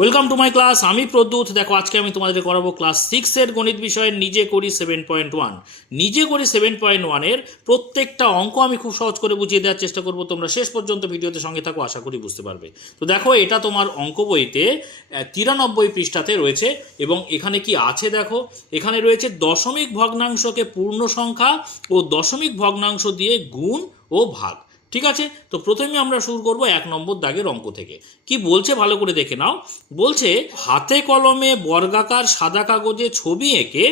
Welcome to my class. আমি প্রদ্যুৎ। দেখো আজকে আমি তোমাদের করাবো ক্লাস 6 এর গণিত বিষয়ের নিজে করি 7.1। নিজে করি 7.1 এর প্রত্যেকটা অঙ্ক আমি খুব সহজ করে বুঝিয়ে দেওয়ার চেষ্টা করব। তোমরা শেষ পর্যন্ত ভিডিওতে সঙ্গে থাকো, আশা করি বুঝতে পারবে। তো দেখো এটা তোমার অঙ্ক বইতে 93 পৃষ্ঠাতে রয়েছে এবং এখানে কি আছে দেখো, এখানে রয়েছে দশমিক ভগ্নাংশকে পূর্ণ সংখ্যা ও দশমিক ভগ্নাংশ দিয়ে গুণ ও ভাগ। ঠিক আছে, তো প্রথমে আমরা শুরু করব 1 নম্বর দাগের অঙ্ক থেকে। কি বলছে ভালো করে দেখে নাও। বলছে হাতে কলমে বর্গাকার সাদা কাগজে ছবি এঁকে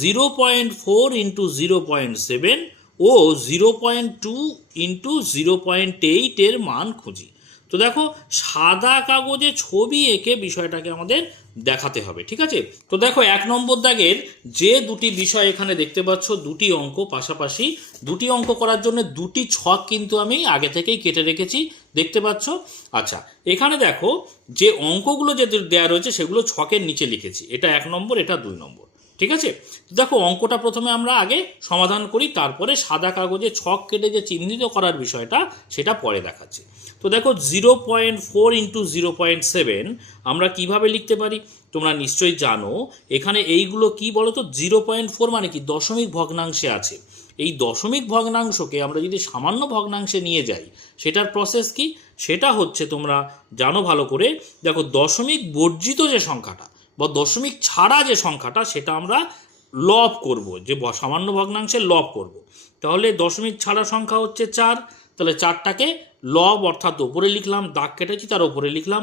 0.4 ইন্টু 0.7 ও 0.2 ইন্টু 0.8 এর মান খুঁজি। তো দেখো সাদা কাগজে ছবি এঁকে বিষয়টাকে আমাদের দেখাতে হবে। ঠিক আছে, তো দেখো 1 নম্বর দাগের যে দুটি বিষয় এখানে দেখতে পাচ্ছ, দুটি অঙ্ক পাশাপাশি, দুটি অঙ্ক করার জন্য দুটি ছক কিন্তু আমি আগে থেকেই কেটে রেখেছি, দেখতে পাচ্ছ। আচ্ছা, এখানে দেখো যে অঙ্কগুলো যে দেওয়া রয়েছে সেগুলো ছকের নিচে লিখেছি। এটা 1 নম্বর, এটা 2 নম্বর। ঠিক আছে, তো দেখো অঙ্কটা প্রথমে আমরা আগে সমাধান করি, তারপরে সাদা কাগজে ছক কেটে যে চিহ্নিত করার বিষয়টা সেটা পরে দেখাচ্ছি। তো দেখো 0.4 ইন্টু 0.7 আমরা কিভাবে লিখতে পারি তোমরা নিশ্চয়ই জানো। এখানে এইগুলো কি বলো তো, 0.4 মানে কি দশমিক ভগ্নাংশে আছে। এই দশমিক ভগ্নাংশকে আমরা যদি সামান্য ভগ্নাংশে নিয়ে যাই সেটার প্রসেস কি, সেটা হচ্ছে তোমরা জানো ভালো করে। দেখো দশমিক বর্জিত যে সংখ্যাটা বা দশমিক ছাড়া যে সংখ্যাটা সেটা আমরা লব করব, যে সামান্য ভগ্নাংশের লব করব। তাহলে দশমিক ছাড়া সংখ্যা হচ্ছে 4, তাহলে 4টাকে লব অর্থাৎ ওপরে লিখলাম, দাগ কেটেছি তার ওপরে লিখলাম।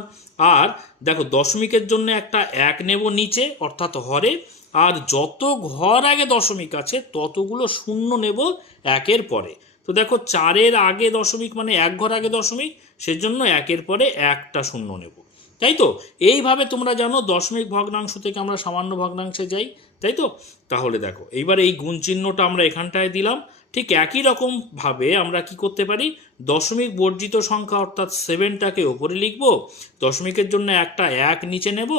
আর দেখো দশমিকের জন্য একটা 1 নেব নিচে অর্থাৎ হরে, আর যত ঘর আগে দশমিক আছে ততগুলো শূন্য নেব 1-এর পরে। তো দেখো 4-এর আগে দশমিক মানে 1 ঘর আগে দশমিক, সেজন্য 1-এর পরে একটা শূন্য নেব, তাই তো। এইভাবে তোমরা জানো দশমিক ভগ্নাংশ থেকে আমরা সামান্য ভগ্নাংশে যাই, তাই তো। তাহলে দেখো এইবার এই গুণ চিহ্নটা আমরা এখানটায় দিলাম। ঠিক একই রকমভাবে আমরা কি করতে পারি, দশমিক বর্জিত সংখ্যা অর্থাৎ 7টাকে ওপরে লিখব, দশমিকের জন্য একটা 1 নিচে নেব,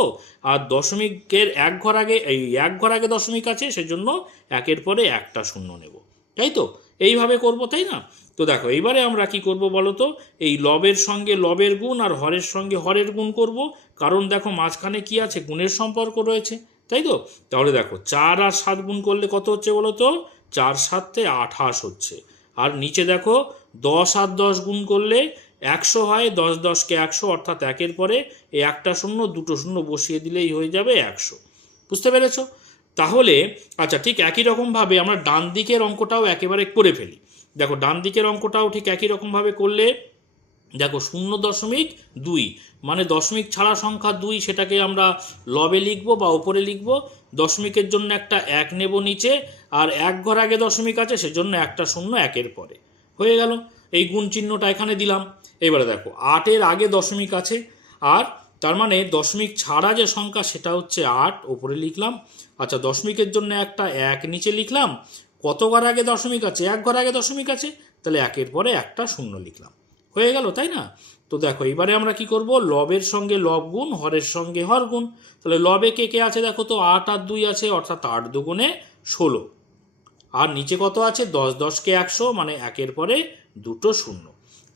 আর দশমিকের 1 ঘর আগে এই 1 ঘর আগে দশমিক আছে সেজন্য 1-এর পরে একটা শূন্য নেব, তাই তো। এইভাবে করব, তাই না। তো দেখো এইবারে আমরা কি করব বলো তো, এই লবের সঙ্গে লবের গুণ আর হরের সঙ্গে হরের গুণ করব, কারণ দেখো মাঝখানে কি আছে, গুণের সম্পর্ক রয়েছে, তাই তো। তাহলে দেখো 4 আর 7 গুণ করলে কত হচ্ছে বলো তো, 4 7 28 হচ্ছে। আর নিচে দেখো 10 আর 10 গুণ করলে 100 হয়, 10 10কে 100 অর্থাৎ 1-এর পরে এই একটা শূন্য দুটো শূন্য বসিয়ে দিলেই হয়ে যাবে 100। বুঝতে পেরেছো? তাহলে আচ্ছা, ঠিক একই রকমভাবে আমরা ডান দিকের অঙ্কটাও একেবারে করে ফেলি। দেখো ডান দিকের অঙ্কটাও ঠিক একই রকমভাবে করলে দেখো 0.2 মানে দশমিক ছাড়া সংখ্যা 2, সেটাকে আমরা লবে লিখবো বা ওপরে লিখবো। দশমিকের জন্য একটা 1 নেব নিচে, আর 1 ঘর আগে দশমিক আছে সেজন্য একটা শূন্য 1-এর পরে, হয়ে গেল। এই গুণ চিহ্নটা এখানে দিলাম। এবারে দেখো 8-এর আগে দশমিক আছে, আর তার মানে দশমিক ছাড়া যে সংখ্যা সেটা হচ্ছে 8, ওপরে লিখলাম। আচ্ছা, দশমিকের জন্য একটা 1 নিচে লিখলাম। কত ঘর আগে দশমিক আছে, 1 ঘর আগে দশমিক আছে, তাহলে 1-এর পরে একটা শূন্য লিখলাম, হয়ে গেল, তাই না। তো দেখো এবারে আমরা কি করব, লবের সঙ্গে লব গুণ, হরের সঙ্গে হর গুণ। তাহলে লবে কে কে আছে দেখো তো, 8 আর 2 আছে অর্থাৎ 8 দুগুণে 16, আর নিচে কত আছে 10 10কে 100 মানে 1-এর পরে দুটো শূন্য।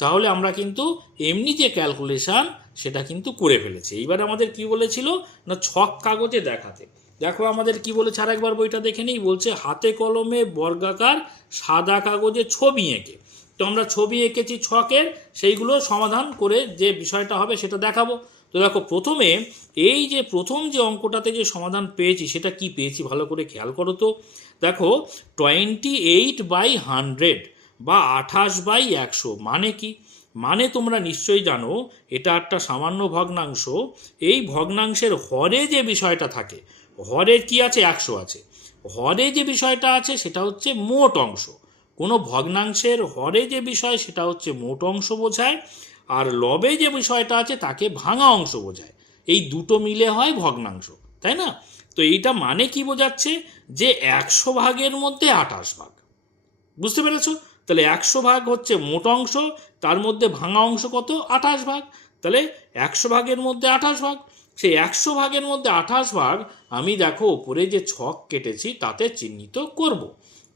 তাহলে আমরা কিন্তু এমনি যে ক্যালকুলেশন সেটা কিন্তু করে ফেলেছি। এইবার আমাদের কি বলেছিল না, ছক কাগজে দেখাতে। দেখো আমাদের কি বলেছে, আরেকবার বইটা দেখে নেই। বলছে হাতে কলমে বর্গাকার সাদা কাগজে ছবি এঁকে। তো আমরা ছবি এঁকেছি ছকের, সেইগুলো সমাধান করে যে বিষয়টা হবে সেটা দেখাবো। তো দেখো প্রথমে এই যে প্রথম যে অঙ্কটাতে যে সমাধান পেয়েছি সেটা কি পেয়েছি ভালো করে খেয়াল করো তো। দেখো 28/100 বা 28/100 মানে কি, মানে তোমরা নিশ্চয়ই জানো এটা একটা সামান্য ভগ্নাংশ। এই ভগ্নাংশের হরে যে বিষয়টা থাকে, হরে কি আছে, 100 আছে। হরে যে বিষয়টা আছে সেটা হচ্ছে মোট অংশ। কোনো ভগ্নাংশের হরে যে বিষয় সেটা হচ্ছে মোট অংশ বোঝায়, আর লবে যে বিষয়টা আছে তাকে ভাঙা অংশ বোঝায়। এই দুটো মিলে হয় ভগ্নাংশ, তাই না। তো এইটা মানে কি বোঝাচ্ছে, যে 100 ভাগের মধ্যে 28 ভাগ। বুঝতে পেরেছো? তাহলে 100 ভাগ হচ্ছে মোট অংশ, তার মধ্যে ভাঙা অংশ কত, 28 ভাগ। তাহলে 100 ভাগের মধ্যে 28 ভাগ, সেই 100 ভাগের মধ্যে 28 ভাগ আমি দেখো উপরে যে ছক কেটেছি তাতে চিহ্নিত করব।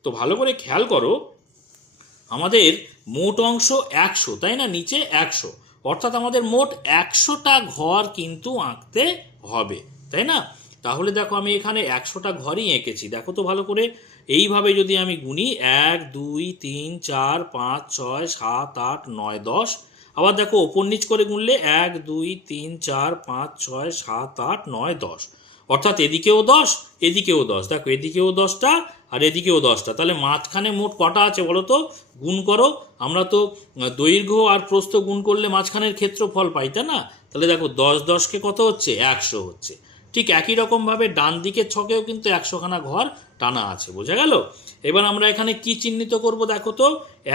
তো ভালো করে খেয়াল করো, আমাদের মোট অংশ 100, তাই না, নিচে 100, অর্থাৎ আমাদের মোট 100টা ঘর কিন্তু আঁকতে হবে, তাই না? তাহলে দেখো আমি এখানে 100টা ঘরই এঁকেছি, দেখো তো ভালো করে। এইভাবে যদি আমি গুনি 1 2 3 4 5 6 7 8 9 10, আবার দেখো ওপর নিচ করে গুনলে 1 2 3 4 5 6 7 8 9 10, অর্থাৎ এদিকেও 10 এদিকেও 10, দেখো এদিকেও 10টা আর এদিকেও 10টা, তাহলে মাঝখানে মোট কটা আছে বলো তো? গুণ করো। আমরা তো দৈর্ঘ্য আর প্রস্থ গুণ করলে মাঝখানের ক্ষেত্রফল পাই, তাই না? তাহলে দেখো 10 10কে কত হচ্ছে? 100 হচ্ছে। ঠিক একই রকমভাবে ডান দিকের ছকেও কিন্তু 100খানা ঘর টানা আছে, বোঝা গেল? এবার আমরা এখানে কি চিহ্নিত করব দেখো তো?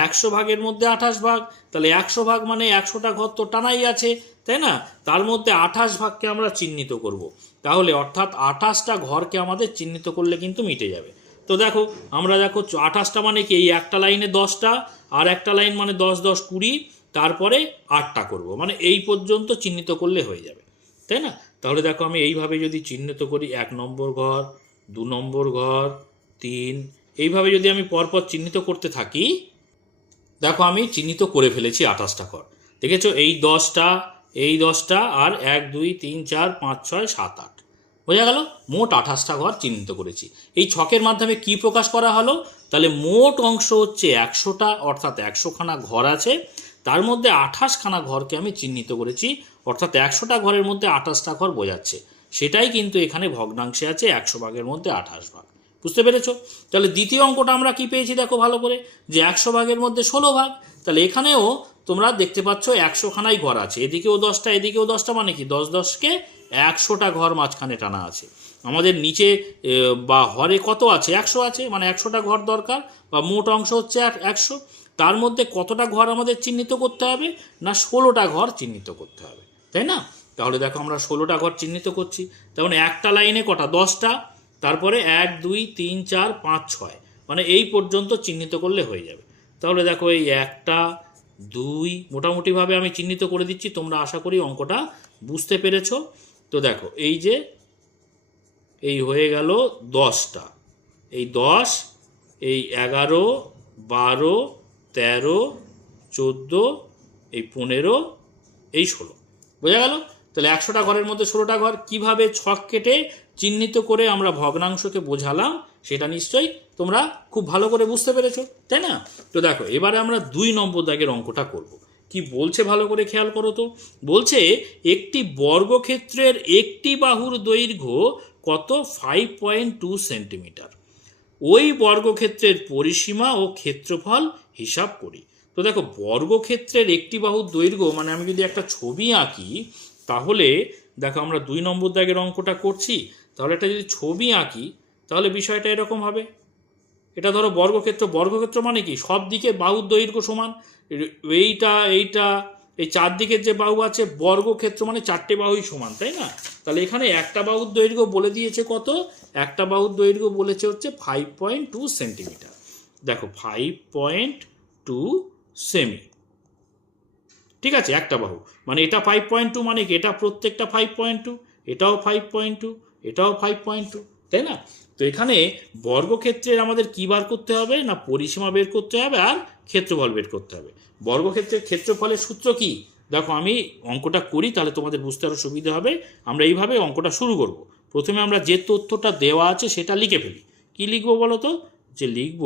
100 ভাগের মধ্যে 28 ভাগ, তাহলে 100 ভাগ মানে 100টা ঘর তো টানাই আছে, তাই না? তার মধ্যে 28 ভাগকে আমরা চিহ্নিত করব, তাহলে অর্থাৎ 28টা ঘরকে আমাদের চিহ্নিত করলে কিন্তু মিটে যাবে। তো দেখো আমরা দেখো 28টা মানে কি? এই একটা লাইনে 10টা, আর একটা লাইন মানে 10 10 20, তারপরে 8টা করব, মানে এই পর্যন্ত চিহ্নিত করলে হয়ে যাবে, তাই না? তাহলে দেখো আমি এইভাবে যদি চিহ্নিত করি, 1 নম্বর ঘর, 2 নম্বর ঘর, 3, এইভাবে যদি আমি পরপর চিহ্নিত করতে থাকি, দেখো আমি চিহ্নিত করে ফেলেছি 28টা ঘর, দেখেছো? এই 10টা, এই 10টা, আর 1 2 3 4 5 6 7 8, বোঝা গেল? মোট 28টা ঘর চিহ্নিত করেছি। এই ছকের মাধ্যমে কি প্রকাশ করা হলো? তাহলে মোট অংশ হচ্ছে 100টা, অর্থাৎ 100খানা ঘর আছে, তার মধ্যে 28খানা ঘরকে আমি চিহ্নিত করেছি, অর্থাৎ 100টা ঘরের মধ্যে 28টা ঘর বোঝাচ্ছে। সেটাই কিন্তু এখানে ভগ্নাংশে আছে, 100 ভাগের মধ্যে 28 ভাগ। বুঝতে পেরেছো? তাহলে দ্বিতীয় অঙ্কটা আমরা কি পেয়েছি দেখো ভালো করে, যে 100 ভাগের মধ্যে 16 ভাগ। তাহলে এখানেও তোমরা দেখতে পাচ্ছ 100খানাই ঘর আছে, এদিকেও 10টা এদিকেও 10টা, মানে কি 10 10কে 100টা ঘর মাঝখানে টানা আছে। আমাদের নিচে বা হরে কত আছে? 100 আছে, মানে 100টা ঘর দরকার, বা মোট অংশ হচ্ছে 100। তার মধ্যে কতটা ঘর আমাদের চিহ্নিত করতে হবে? না 16টা ঘর চিহ্নিত করতে হবে, তাই না? তাহলে দেখো আমরা 16টা ঘর চিহ্নিত করছি, তেমন একটা লাইনে কটা? 10টা, তারপরে 1 2 3 4 5 6, মানে এই পর্যন্ত চিহ্নিত করলে হয়ে যাবে। তাহলে দেখো এই 1টা 2, মোটামুটিভাবে আমি চিহ্নিত করে দিচ্ছি, তোমরা আশা করি অঙ্কটা বুঝতে পেরেছো। তো দেখো এই যে এই হয়ে গেল 10টা, এই 10, এই 11 12 13 14, এই 15, এই 16, বোঝা গেল? তাহলে 100টা ঘরের মধ্যে 16টা ঘর কিভাবে ছক কেটে চিহ্নিত করে আমরা ভগ্নাংশকে বোঝালাম, সেটা নিশ্চয়ই তোমরা খুব ভালো করে বুঝতে পেরেছো, তাই না? তো দেখো এবারে আমরা 2 নম্বর দাগের অঙ্কটা করব। কি বলছে ভালো করে খেয়াল করো তো? বলছে একটি বর্গক্ষেত্রের একটি বাহুর দৈর্ঘ্য কত? 5.2 সেন্টিমিটার। ওই বর্গক্ষেত্রের পরিসীমা ও ক্ষেত্রফল হিসাব করি। তো দেখো বর্গক্ষেত্রের একটি বাহুর দৈর্ঘ্য, মানে আমি যদি একটা ছবি আঁকি, তাহলে দেখো আমরা 2 নম্বর দাগের অঙ্কটা করছি, তাহলে একটা যদি ছবি আঁকি, তাহলে বিষয়টা এরকম হবে। এটা ধরো বর্গক্ষেত্র, বর্গক্ষেত্র মানে কি? সব দিকে বাহুর দৈর্ঘ্য সমান, এইটা এইটা এই চারদিকের যে বাহু আছে, বর্গক্ষেত্র মানে 4টে বাহুই সমান, তাই না? তাহলে এখানে একটা বাহুর দৈর্ঘ্য বলে দিয়েছে কত? একটা বাহুর দৈর্ঘ্য বলেছে হচ্ছে 5.2 সেন্টিমিটার। দেখো 5.2 সেমি, ঠিক আছে? একটা বাহু মানে এটা 5.2, মানে কি? এটা প্রত্যেকটা 5.2, এটাও 5.2, এটাও 5.2, তাই না? তো এখানে বর্গক্ষেত্রের আমাদের কি বার করতে হবে? না পরিসীমা বের করতে হবে আর ক্ষেত্রফল বের করতে হবে। বর্গক্ষেত্রের ক্ষেত্রফলের সূত্র কি? দেখো আমি অঙ্কটা করি, তাহলে তোমাদের বুঝতে আরও সুবিধা হবে। আমরা এইভাবে অঙ্কটা শুরু করব। প্রথমে আমরা যে তথ্যটা দেওয়া আছে সেটা লিখে ফেলি। কি লিখবো বলো তো? যে লিখব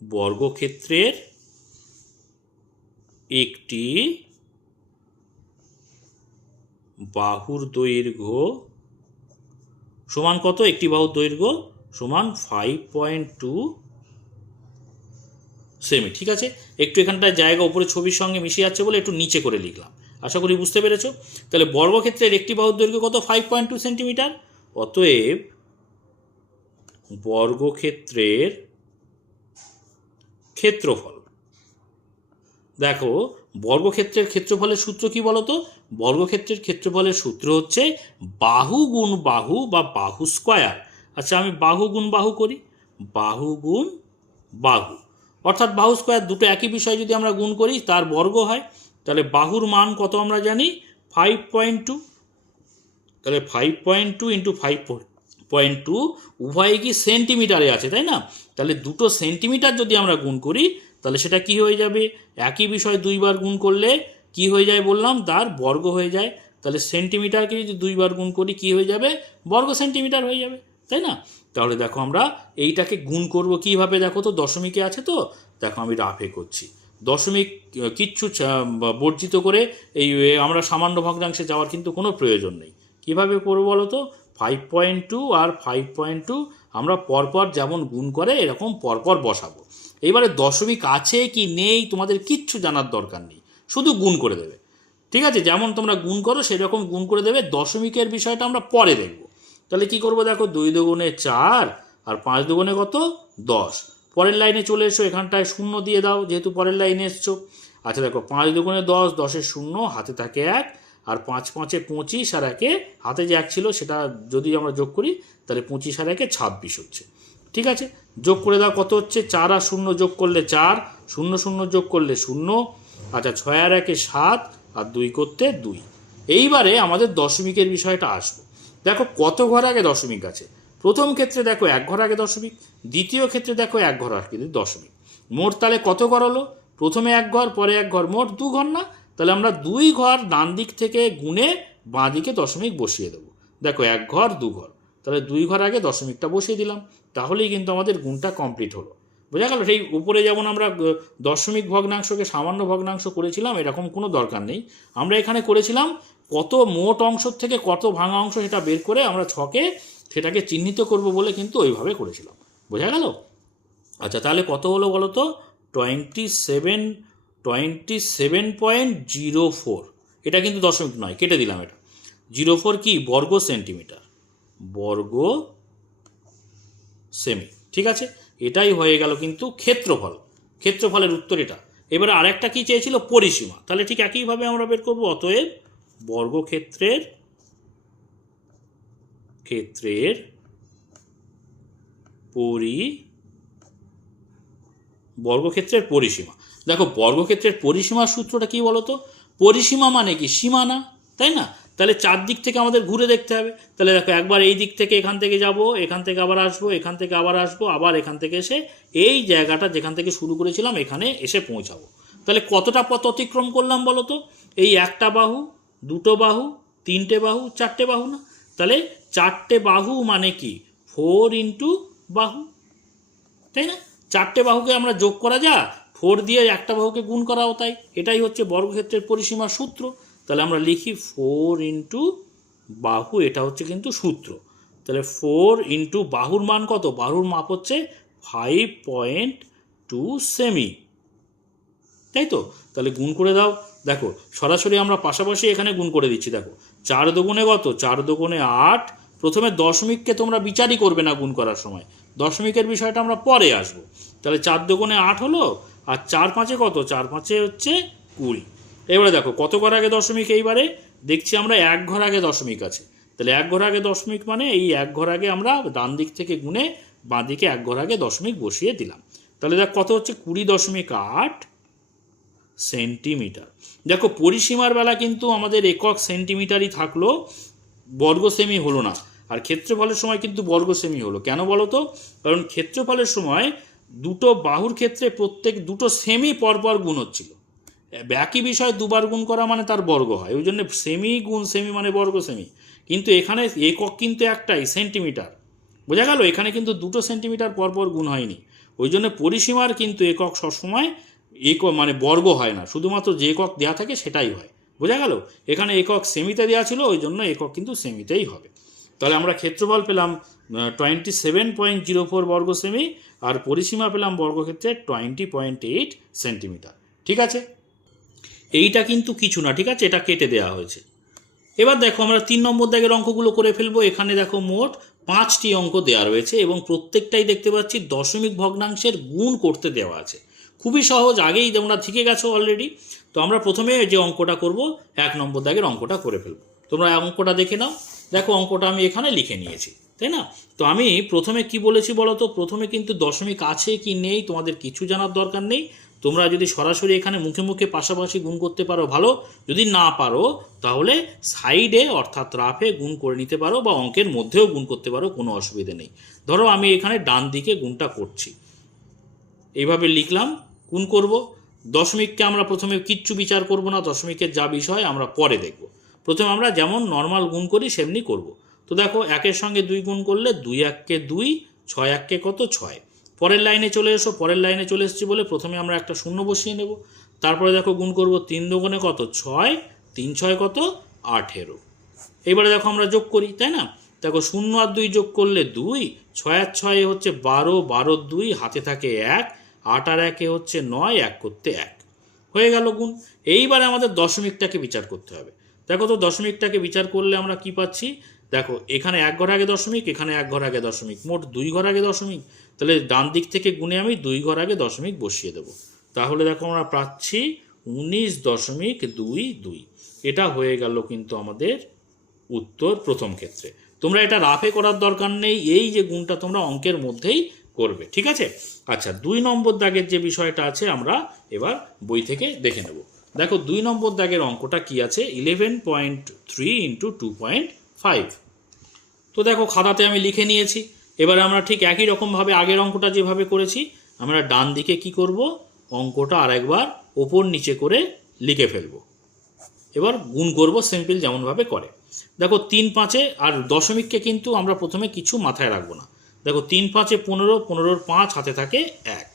বর্গক্ষেত্রের একটি বাহুর দৈর্ঘ্য সমান কত? একটি বাহুর দৈর্ঘ্য সমান 5.2 সেমি, ঠিক আছে? একটু এখানটায় জায়গা উপরে ছবির সঙ্গে মিশে যাচ্ছে বলে একটু নিচে করে লিখলাম, আশা করি বুঝতে পেরেছো। তাহলে বর্গক্ষেত্রের একটি বাহুর দৈর্ঘ্য কত? 5.2 সেন্টিমিটার। অতএব বর্গক্ষেত্রের ক্ষেত্রফল, দেখো বর্গক্ষেত্রের ক্ষেত্রফলের সূত্র কি বলতো? বর্গক্ষেত্রের ক্ষেত্রফলের সূত্র হচ্ছে বাহু গুণ বাহু বা বাহু স্কয়ার। আচ্ছা আমি বাহু গুণ বাহু করি, বাহু গুণ বাহু, অর্থাৎ বাহু স্কয়ার, দুটো একই বিষয় যদি আমরা গুণ করি তার বর্গ হয়। তাহলে বাহুর মান কত আমরা জানি? 5.2। তাহলে 5.2 ইন্টু 5.2 উভয়ে কি সেন্টিমিটারে আছে, তাই না? তাহলে দুটো সেন্টিমিটার যদি আমরা গুণ করি, তাহলে সেটা কি হয়ে যাবে? একই বিষয় দুইবার গুণ করলে কি হয়ে যায় বললাম, তার বর্গ হয়ে যায়। তাহলে সেন্টিমিটারকে যদি 2 বার গুণ করি কি হয়ে যাবে, বর্গ সেন্টিমিটার হয়ে যাবে, তাই না? তাহলে দেখো আমরা এইটাকে গুণ করব কিভাবে, দেখো তো দশমিকে আছে তো, দেখো আমি রাফে করছি। দশমিক কিচ্ছু বর্জিত করে এই আমরা সামান্য ভগ্নাংশে যাওয়ার কিন্তু কোনো প্রয়োজন নেই। কিভাবে করবো বলো তো, 5.2 আর 5.2 আমরা পরপর যেমন গুণ করে এরকম পরপর বসাবো। এবারে দশমিক আছে কি নেই তোমাদের কিচ্ছু জানার দরকার নেই, শুধু গুণ করে দেবে। ঠিক আছে, যেমন তোমরা গুণ করো সেরকম গুণ করে দেবে। দশমিকের বিষয়টা আমরা পরে দেখব। তাহলে কি করব, দেখো 2 দুগুণে 4 আর 5 দুগুণে কত, 10। পরের লাইনে চলে এসো, এখানটায় 0 দিয়ে দাও যেহেতু পরের লাইনে এসছো। আচ্ছা দেখো 5 দুগুণে 10, 10-এর 0, হাতে থাকে 1, আর 5 5-এ 25, আর 1-এ হাতে যে 1 ছিল সেটা যদি আমরা যোগ করি তাহলে 25 আর 1-এ 26 হচ্ছে। ঠিক আছে, যোগ করে দাও, কত হচ্ছে, 4 আর 0 যোগ করলে 4, 0 0 যোগ করলে 0। আচ্ছা 6 আর 1-এ 7, আর 2 করতে 2। এইবারে আমাদের দশমিকের বিষয়টা আসবো। দেখো কত ঘর আগে দশমিক আছে, প্রথম ক্ষেত্রে দেখো 1 ঘর আগে দশমিক, দ্বিতীয় ক্ষেত্রে দেখো 1 ঘর আগে দশমিক। মোট তাহলে কত ঘর হলো, প্রথমে 1 ঘর পরে 1 ঘর, মোট 2 ঘর না? তাহলে আমরা 2 ঘর ডান দিক থেকে গুনে বাঁ দিকে দশমিক বসিয়ে দেবো। দেখো 1 ঘর 2 ঘর, তাহলে 2 ঘর আগে দশমিকটা বসিয়ে দিলাম, তাহলেই কিন্তু আমাদের গুণটা কমপ্লিট হলো। বোঝা গেল? সেই উপরে যেমন আমরা দশমিক ভগ্নাংশকে সামান্য ভগ্নাংশ করেছিলাম, এরকম কোনো দরকার নেই। আমরা এখানে করেছিলাম কত মোট অংশ থেকে কত ভাঙা অংশ সেটা বের করে আমরা ছকে সেটাকে চিহ্নিত করব বলে কিন্তু ওইভাবে করেছিলাম। বোঝা গেল? আচ্ছা তাহলে কত হলো বলো তো, 27.04। এটা কিন্তু দশমিক নয়, কেটে দিলাম এটা। 04 কি, বর্গ সেন্টিমিটার, বর্গ সেমি। ঠিক আছে, এটাই হয়ে গেল কিন্তু ক্ষেত্রফল, ক্ষেত্রফলের উত্তর এটা। এবারে আরেকটা কি চেয়েছিল, পরিসীমা। তাহলে ঠিক একইভাবে আমরা বের করব। অতএব বর্গক্ষেত্রের বর্গক্ষেত্রের পরিসীমা। দেখো বর্গক্ষেত্রের পরিসীমার সূত্রটা কি বলতো, পরিসীমা মানে কি, সীমানা, তাই না? তাহলে চারদিক থেকে আমাদের ঘুরে দেখতে হবে। তাহলে দেখো একবার এই দিক থেকে এখান থেকে যাব, এখান থেকে আবার আসবো, এখান থেকে আবার আসবো, আবার এখান থেকে এসে এই জায়গাটা যেখান থেকে শুরু করেছিলাম এখানে এসে পৌঁছাবো। তাহলে কতটা পথ অতিক্রম করলাম বলো তো, এই একটা বাহু, দুটো বাহু, তিনটে বাহু, চারটে বাহু না? তাহলে চারটে বাহু মানে কি, 4 ইন্টু বাহু, তাই না? চারটে বাহুকে আমরা যোগ করা যা, 4 দিয়ে একটা বাহুকে গুণ করাও তাই। এটাই হচ্ছে বর্গক্ষেত্রের পরিসীমার সূত্র। তাহলে আমরা লিখি 4 ইন্টু বাহু, এটা হচ্ছে কিন্তু সূত্র। তাহলে 4 ইন্টু বাহুর মান কত, বাহুর মাপ হচ্ছে 5.2 সেমি, তাই তো? তাহলে গুণ করে দাও। দেখো সরাসরি আমরা পাশাপাশি এখানে গুণ করে দিচ্ছি। দেখো 4 দুগুণে কত, 4 দুগুণে 8। প্রথমে দশমিককে তোমরা বিচারই করবে না গুণ করার সময়, দশমিকের বিষয়টা আমরা পরে আসবো। তাহলে 4 দুগুণে 8 হলো, আর 4 5-এ কত, 4 5-এ হচ্ছে 20। এবারে দেখো কত ঘর আগে দশমিক, এইবারে দেখছি আমরা 1 ঘর আগে দশমিক আছে। তাহলে 1 ঘর আগে দশমিক মানে এই 1 ঘর আগে আমরা ডান দিক থেকে গুনে বাঁ দিকে 1 ঘর আগে দশমিক বসিয়ে দিলাম। তাহলে দেখ কত হচ্ছে, 20.8 সেন্টিমিটার। দেখো পরিসীমার বেলা কিন্তু আমাদের একক সেন্টিমিটারই থাকলো, বর্গ সেমি হলো না। আর ক্ষেত্রফলের সময় কিন্তু বর্গ সেমি হলো। কেন বলো তো, কারণ ক্ষেত্রফলের সময় দুটো বাহুর ক্ষেত্রে প্রত্যেক দুটো সেমি পরপর গুণ হচ্ছিল। একই বিষয় দুবার গুণ করা মানে তার বর্গ হয়, ওই জন্য সেমি গুণ সেমি মানে বর্গ সেমি। কিন্তু এখানে একক কিন্তু একটাই, সেন্টিমিটার। বোঝা গেল? এখানে কিন্তু দুটো সেন্টিমিটার পরপর গুণ হয়নি। ওই জন্য পরিসীমার কিন্তু একক সবসময় একক মানে বর্গ হয় না, শুধুমাত্র যে একক দেওয়া থাকে সেটাই হয়। বোঝা গেল? এখানে একক সেমিতে দেওয়া ছিল, ওই জন্য একক কিন্তু সেমিতেই হবে। তাহলে আমরা ক্ষেত্রফল পেলাম 27.04 বর্গ সেমি, আর পরিসীমা পেলাম বর্গক্ষেত্রে 20.8 সেন্টিমিটার। ঠিক আছে, এইটা কিন্তু কিছু না, ঠিক আছে, এটা কেটে দেওয়া হয়েছে। এবার দেখো আমরা 3 নম্বর দাগের অঙ্কগুলো করে ফেলবো। এখানে দেখো মোট 5টি অঙ্ক দেওয়া রয়েছে এবং প্রত্যেকটাই দেখতে পাচ্ছি দশমিক ভগ্নাংশের গুণ করতে দেওয়া আছে। খুবই সহজ, আগেই তোমরা শিখে গেছো অলরেডি। তো আমরা প্রথমে যে অঙ্কটা করব, 1 নম্বর দাগের অঙ্কটা করে ফেলবো। তোমরা অঙ্কটা দেখে নাও। দেখো অঙ্কটা আমি এখানে লিখে নিয়েছি, তাই না? তো আমি প্রথমে কি বলেছি বলো তো, প্রথমে কিন্তু দশমিক আছে কি নেই তোমাদের কিছু জানার দরকার নেই। তোমরা যদি সরাসরি এখানে মুখে মুখে পাশাপাশি গুণ করতে পারো ভালো, যদি না পারো তাহলে সাইডে অর্থাৎ রাফে গুণ করে নিতে পারো, বা অঙ্কের মধ্যেও গুণ করতে পারো, কোনো অসুবিধে নেই। ধরো আমি এখানে ডান দিকে গুণটা করছি, এইভাবে লিখলাম, গুণ করব। দশমিককে আমরা প্রথমে কিচ্ছু বিচার করব না, দশমিকের যা বিষয় আমরা পরে দেখব। প্রথমে আমরা যেমন নর্মাল গুণ করি সেমনি করব। তো দেখো 1-এর সঙ্গে 2 গুণ করলে 2-1-কে 2, 6-1-কে কত 6। পরের লাইনে চলে এসো, পরের লাইনে চলে এসেছি বলে প্রথমে আমরা একটা শূন্য বসিয়ে নেব। তারপরে দেখো গুণ করব 3 দুগুণে কত 6, 3 6 কত 18। এবারে দেখো আমরা যোগ করি, তাই না? দেখো 0 আর 2 যোগ করলে 2, 6 আর 6 হচ্ছে 12, 12 2 হাতে থাকে 1, 8 আর 1 হচ্ছে 9, 1 করতে 1 হয়ে গেল গুণ। এইবারে আমাদের দশমিকটাকে বিচার করতে হবে। দেখো তো দশমিকটাকে বিচার করলে আমরা কি পাচ্ছি, দেখো এখানে 1 ঘর আগে দশমিক, এখানে 1 ঘর আগে দশমিক, মোট 2 ঘর আগে দশমিক। তাহলে ডান দিক থেকে গুণে আমি 2 ঘর আগে দশমিক বসিয়ে দেবো। তাহলে দেখো আমরা পাচ্ছি 19.22। এটা হয়ে গেল কিন্তু আমাদের উত্তর প্রথম ক্ষেত্রে। তোমরা এটা রাফে করার দরকার নেই, এই যে গুণটা তোমরা অঙ্কের মধ্যেই করবে, ঠিক আছে? আচ্ছা, 2 নম্বর দাগের যে বিষয়টা আছে আমরা এবার বই থেকে দেখে নেব। দেখো 2 নম্বর দাগের অঙ্কটা কি আছে, 11.3 × 2.5। তো দেখো খাতাতে আমি লিখে নিয়েছি। এবার আমরা ঠিক একই রকমভাবে আগের অঙ্কটা যেভাবে করেছি আমরা ডান দিকে কি করব, অঙ্কটা আরেকবার ওপর নিচে করে লিখে ফেলবো। এবার গুণ করব সিম্পল যেমনভাবে করে। দেখো 3 5-এ আর দশমিককে কিন্তু আমরা প্রথমে কিছু মাথায় রাখবো না। দেখো 3 5-এ 15, 15-র 5 হাতে থাকে 1,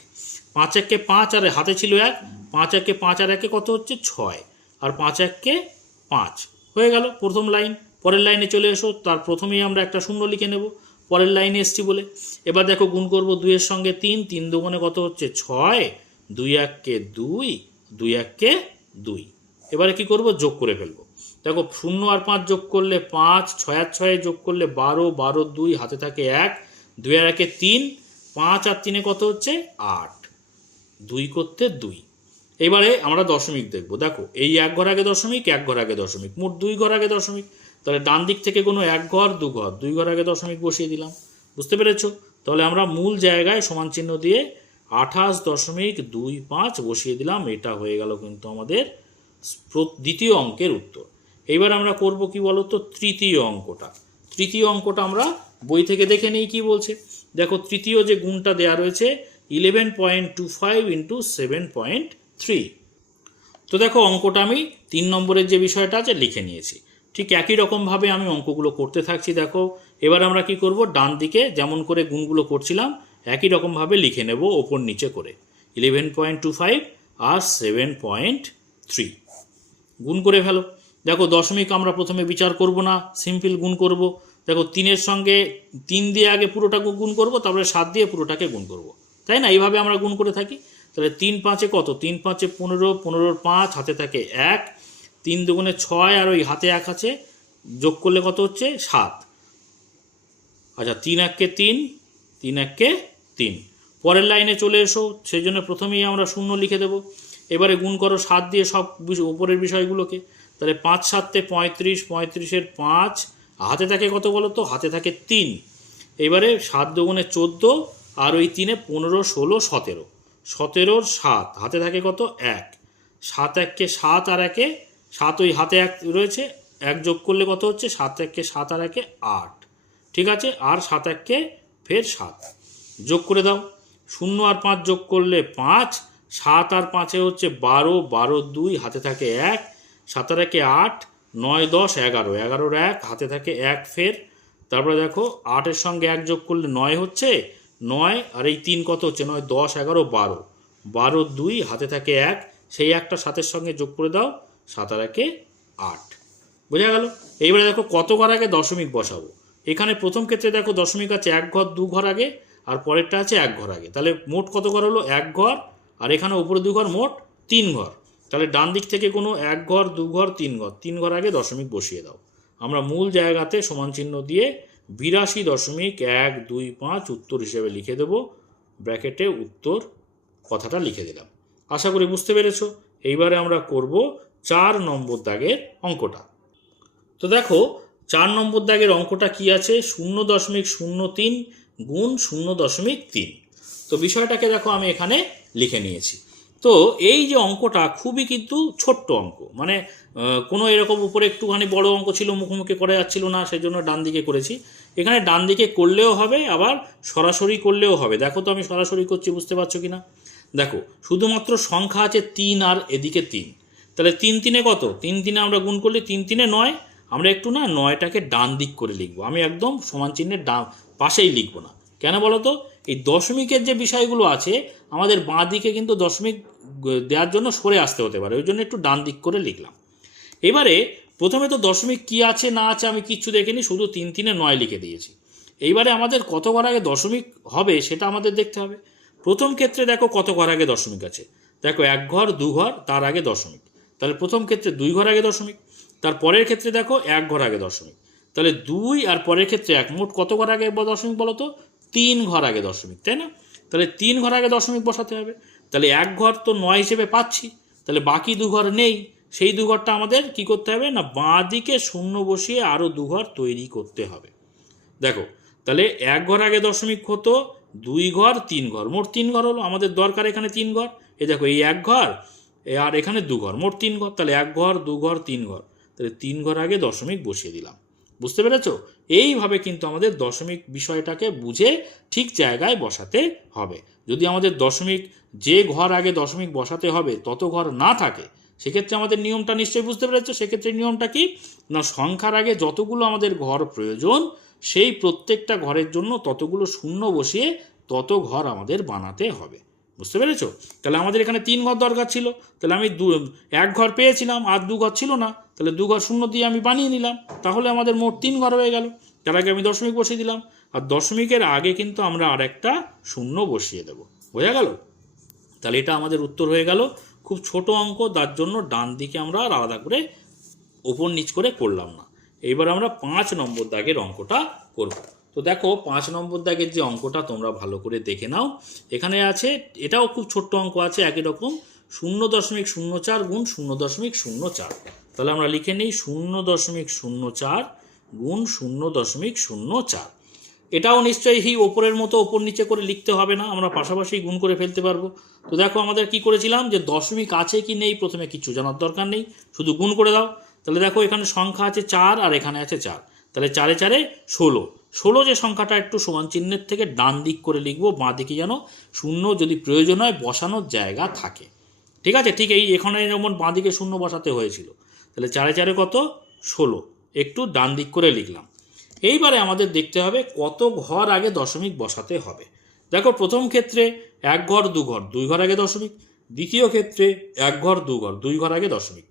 5-1-কে 5 আর হাতে ছিল 1, 5-1-কে 5 আর 1-কে কত হচ্ছে 6, আর 5-1-কে 5 হয়ে গেল প্রথম লাইন। পরের লাইনে চলে এসো, তার প্রথমেই আমরা একটা শূন্য লিখে নেব পরের লাইনে এসছি বলে। এবার দেখো গুণ করব 2-এর সঙ্গে 3, 3 দুগুণে কত হচ্ছে 6, 2-1-কে 2, 2-1-কে 2। এবারে কি করব, যোগ করে ফেলবো। দেখো 0 আর 5 যোগ করলে 5, 6 আর 6 যোগ করলে 12, 12 2 হাতে থাকে 1, 2 আর 1-এ 3, 5 আর 3-এ কত হচ্ছে 8, 2 করতে 2। এবারে আমরা দশমিক দেখব। দেখো এই 1 ঘর আগে দশমিক, 1 ঘর আগে দশমিক, মোট 2 ঘর আগে দশমিক। তাহলে ডান দিক থেকে কোনো 1 ঘর 2 ঘর 2 ঘর আগে দশমিক বসিয়ে দিলাম। বুঝতে পেরেছো? তাহলে আমরা মূল জায়গায় সমান চিহ্ন দিয়ে 28.25 বসিয়ে দিলাম। এটা হয়ে গেল কিন্তু আমাদের দ্বিতীয় অঙ্কের উত্তর। এইবার আমরা করব কি বলতো, তৃতীয় অঙ্কটা। তৃতীয় অঙ্কটা আমরা বই থেকে দেখে নেই কি বলছে। দেখো তৃতীয় যে গুণটা দেয়া রয়েছে 11.25 × 7.3। তো দেখো অঙ্কটা আমি 3 নম্বরের যে বিষয়টা আছে লিখে নিয়েছি। ঠিক একই রকমভাবে আমি অঙ্কগুলো করতে থাকছি। দেখো এবার আমরা কি করব, ডান দিকে যেমন করে গুণগুলো করছিলাম একই রকমভাবে লিখে নেব ওপর নিচে করে। 11.25 আর 7.3 গুণ করে ফেলো। দেখো দশমিক আমরা প্রথমে বিচার করব না, সিম্পল গুণ করব। দেখো 3-এর সঙ্গে 3 দিয়ে আগে পুরোটাকে গুণ করব, তারপরে 7 দিয়ে পুরোটাকে গুণ করব, তাই না? এইভাবে আমরা গুণ করে থাকি। তাহলে 3 5-এ কত, 3 5-এ 15, 15-র 5 হাতে থাকে 1, 3 দুগুণে 6 আর ওই হাতে 1 আছে, যোগ করলে কত হচ্ছে 7। আচ্ছা 3 1-কে 3, 3 1-কে 3। পরের লাইনে চলে এসো, সেই জন্য প্রথমেই আমরা শূন্য লিখে দেব। এবারে গুণ করো 7 দিয়ে সব উপরের বিষয়গুলোকে। তাহলে 5 7-এ 35, 35-এর 5 হাতে থাকে কত বলো তো, হাতে থাকে 3। এবারে 7 দুগুণে 14 আর ওই 3-এ 15, 16, 17, 17-র 7 হাতে থাকে কত 1, 7 1-কে 7 আর 1-এ 7 ওই হাতে 1 রয়েছে, 1 যোগ করলে কত হচ্ছে 7 1-কে 7 আর 1-এ 8, ঠিক আছে? আর 7 1-কে ফের 7 যোগ করে দাও। 0 আর 5 যোগ করলে 5, 7 আর 5-এ হচ্ছে 12, 12 2 হাতে থাকে 1, 7 আর 1-এ 8, 9 10 11, 11-র 1 হাতে থাকে 1 ফের। তারপরে দেখো 8-এর সঙ্গে 1 যোগ করলে 9 হচ্ছে, 9 আর এই 3 কত হচ্ছে 9 10 11 12, 12 2 হাতে থাকে 1, সেই একটা 7-এর সঙ্গে যোগ করে দাও, 7 আর 1-এ 8। বোঝা গেল? এইবারে দেখো কত ঘর আগে দশমিক বসাবো। এখানে প্রথম ক্ষেত্রে দেখো দশমিক আছে 1 ঘর 2 ঘর আগে, আর পরেরটা আছে 1 ঘর আগে। তাহলে মোট কত ঘর হলো 1 ঘর, আর এখানে উপরে 2 ঘর, মোট 3 ঘর। তাহলে ডান দিক থেকে কোনো 1 ঘর 2 ঘর 3 ঘর, 3 ঘর আগে দশমিক বসিয়ে দাও। আমরা মূল জায়গাতে সমান চিহ্ন দিয়ে 82.125 উত্তর হিসেবে লিখে দেব। ব্র্যাকেটে উত্তর কথাটা লিখে দিলাম। আশা করি বুঝতে পেরেছো। এইবারে আমরা করব 4 নম্বর দাগের অঙ্কটা। তো দেখো 4 নম্বর দাগের অঙ্কটা কি আছে, 0.03 গুণ 0.3। তো বিষয়টাকে দেখো আমি এখানে লিখে নিয়েছি। তো এই যে অঙ্কটা খুবই কিন্তু ছোট্ট অঙ্ক, মানে কোনো এরকম উপরে একটুখানি বড় অঙ্ক ছিল মুখোমুখি করা যাচ্ছিল না, সেই জন্য ডান দিকে করেছি। এখানে ডান দিকে করলেও হবে, আবার সরাসরি করলেও হবে। দেখো তো আমি সরাসরি করছি, বুঝতে পারছো কি না? দেখো শুধুমাত্র সংখ্যা আছে 3 আর এদিকে 3, তাহলে 3 3-এ কত, 3 3-এ আমরা গুণ করলে 3 3-এ 9, আমরা একটু না 9টাকে ডান দিক করে লিখবো, আমি একদম সমান চিহ্নের পাশেই লিখবো না। কেন বলো তো, এই দশমিকের যে বিষয়গুলো আছে আমাদের বাঁ দিকে কিন্তু দশমিক দেওয়ার জন্য সরে আসতে হতে পারে, ওই জন্য একটু ডান দিক করে লিখলাম। এবারে প্রথমে তো দশমিক কি আছে না আছে আমি কিচ্ছু দেখিনি, শুধু 3 3-এ 9 লিখে দিয়েছি। এইবারে আমাদের কত ঘর আগে দশমিক হবে সেটা আমাদের দেখতে হবে। প্রথম ক্ষেত্রে দেখো কত ঘর আগে দশমিক আছে, দেখো 1 ঘর 2 ঘর তার আগে দশমিক, তাহলে প্রথম ক্ষেত্রে 2 ঘর আগে দশমিক। তার পরের ক্ষেত্রে দেখো 1 ঘর আগে দশমিক, তাহলে 2 আর পরের ক্ষেত্রে 1, মোট কত ঘর আগে দশমিক বলো তো, 3 ঘর আগে দশমিক, তাই না? তাহলে 3 ঘর আগে দশমিক বসাতে হবে, তাহলে 1 ঘর তো 9 হিসেবে পাচ্ছি, তাহলে বাকি 2 ঘর নেই, সেই 2 ঘরটা আমাদের কি করতে হবে না, বাঁ দিকে শূন্য বসিয়ে আরও 2 ঘর তৈরি করতে হবে। দেখো তাহলে 1 ঘর আগে দশমিক হতো, 2 ঘর 3 ঘর, মোট 3 ঘর হলো, আমাদের দরকার এখানে 3 ঘর। এই দেখো এই 1 ঘর আর এখানে 2 ঘর, মোট 3 ঘর, তাহলে 1 ঘর 2 ঘর 3 ঘর, তাহলে 3 ঘর আগে দশমিক বসিয়ে দিলাম। বুঝতে পেরেছ? এইভাবে কিন্তু আমাদের দশমিক বিষয়টাকে বুঝে ঠিক জায়গায় বসাতে হবে। যদি আমাদের দশমিক যে ঘর আগে দশমিক বসাতে হবে তত ঘর না থাকে, সেক্ষেত্রে আমাদের নিয়মটা নিশ্চয়ই বুঝতে পেরেছ। সেক্ষেত্রে নিয়মটা কি না, সংখ্যার আগে যতগুলো আমাদের ঘর প্রয়োজন সেই প্রত্যেকটা ঘরের জন্য ততগুলো শূন্য বসিয়ে তত ঘর আমাদের বানাতে হবে। বুঝতে পেরেছো? তাহলে আমাদের এখানে 3 ঘর দরকার ছিল, তাহলে আমি 1 ঘর পেয়েছিলাম আর 2 ঘর ছিল না, তাহলে 2 ঘর শূন্য দিয়ে আমি বানিয়ে নিলাম, তাহলে আমাদের মোট 3 ঘর হয়ে গেল। তার আগে আমি দশমিক বসিয়ে দিলাম, আর দশমিকের আগে কিন্তু আমরা আরেকটা শূন্য বসিয়ে দেব। বোঝা গেল? তাহলে এটা আমাদের উত্তর হয়ে গেল। খুব ছোট অঙ্ক, তার জন্য ডান দিকে আমরা আর আলাদা করে ওপর নিচ করে করলাম না। এইবার আমরা 5 নম্বর দাগের অঙ্কটা করব। তো দেখো 5 নম্বর দাগের যে অঙ্কটা তোমরা ভালো করে দেখে নাও। এখানে আছে, এটাও খুব ছোট্ট অঙ্ক আছে, একই রকম 0.04 গুণ 0.04। তাহলে আমরা লিখে নিই 0.04 গুণ 0.04। এটাও নিশ্চয়ই ওপরের মতো ওপর নিচে করে লিখতে হবে না, আমরা পাশাপাশি গুণ করে ফেলতে পারবো। তো দেখো আমাদের কি করেছিলাম, যে দশমিক আছে কি নেই প্রথমে কিছু জানার দরকার নেই, শুধু গুণ করে দাও। তাহলে দেখো এখানে সংখ্যা আছে 4 আর এখানে আছে 4, তাহলে 4 4 16। 16 যে সংখ্যাটা একটু সমান চিহ্নের থেকে ডান দিক করে লিখবো, বাঁ দিকে যেন শূন্য যদি প্রয়োজন হয় বসানোর জায়গা থাকে। ঠিক আছে? ঠিক এখানে যেমন বাঁ দিকে শূন্য বসাতে হয়েছিল, তাহলে 4 4 কত 16, একটু ডান দিক করে লিখলাম। এইবারে আমাদের দেখতে হবে কত ঘর আগে দশমিক বসাতে হবে। দেখো প্রথম ক্ষেত্রে 1 ঘর 2 ঘর 2 ঘর আগে দশমিক, দ্বিতীয় ক্ষেত্রে 1 ঘর 2 ঘর 2 ঘর আগে দশমিক।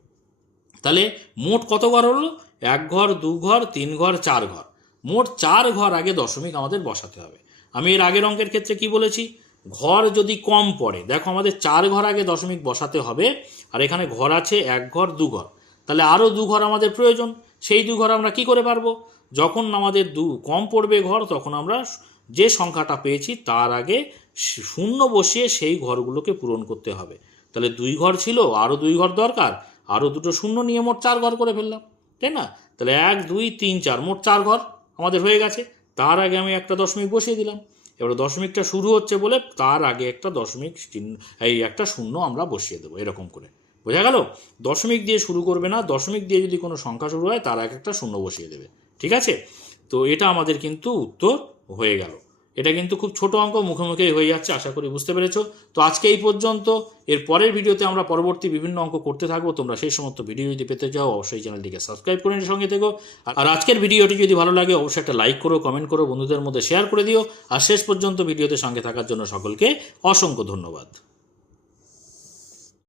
তাহলে মোট কত ঘর হলো, 1 ঘর 2 ঘর 3 ঘর 4 ঘর, মোট 4 ঘর আগে দশমিক আমাদের বসাতে হবে। আমি এর আগের অঙ্কের ক্ষেত্রে কি বলেছি, ঘর যদি কম পড়ে, দেখো আমাদের 4 ঘর আগে দশমিক বসাতে হবে, আর এখানে ঘর আছে 1 ঘর 2 ঘর, তাহলে আরও 2 ঘর আমাদের প্রয়োজন। সেই 2 ঘর আমরা কি করে পারবো, যখন আমাদের কম পড়বে ঘর তখন আমরা যে সংখ্যাটা পেয়েছি তার আগে শূন্য বসিয়ে সেই ঘরগুলোকে পূরণ করতে হবে। তাহলে 2 ঘর ছিল, আরও 2 ঘর দরকার, আরও 2টো শূন্য নিয়ে মোট 4 ঘর করে ফেললাম, তাই না? তাহলে 1 2 3 4 মোট 4 ঘর আমাদের হয়ে গেছে। তার আগে আমি একটা দশমিক বসিয়ে দিলাম। এবার দশমিকটা শুরু হচ্ছে বলে তার আগে একটা দশমিক একটা শূন্য আমরা বসিয়ে দেবো, এরকম করে। বোঝা গেল? দশমিক দিয়ে শুরু করবে না, দশমিক দিয়ে যদি কোনো সংখ্যা শুরু হয় তার আগে একটা শূন্য বসিয়ে দেবে। ঠিক আছে? তো এটা আমাদের কিন্তু উত্তর হয়ে গেল। এটা কিন্তু খুব ছোট অঙ্ক, মুখে মুখে হয়ে যাচ্ছে, আশা করি বুঝতে পেরেছো। তো আজকে এই পর্যন্ত। এর পরের ভিডিওতে আমরা পরবর্তী বিভিন্ন অঙ্ক করতে থাকবো। তোমরা সেই সমস্ত ভিডিও যদি পেতে চাও অবশ্যই চ্যানেলটিকে সাবস্ক্রাইব করে নিয়ে সঙ্গে থেকো। আর আজকের ভিডিওটি যদি ভালো লাগে অবশ্যই একটা লাইক করো, কমেন্ট করো, বন্ধুদের মধ্যে শেয়ার করে দিও। আর শেষ পর্যন্ত ভিডিওতে সঙ্গে থাকার জন্য সকলকে অসংখ্য ধন্যবাদ।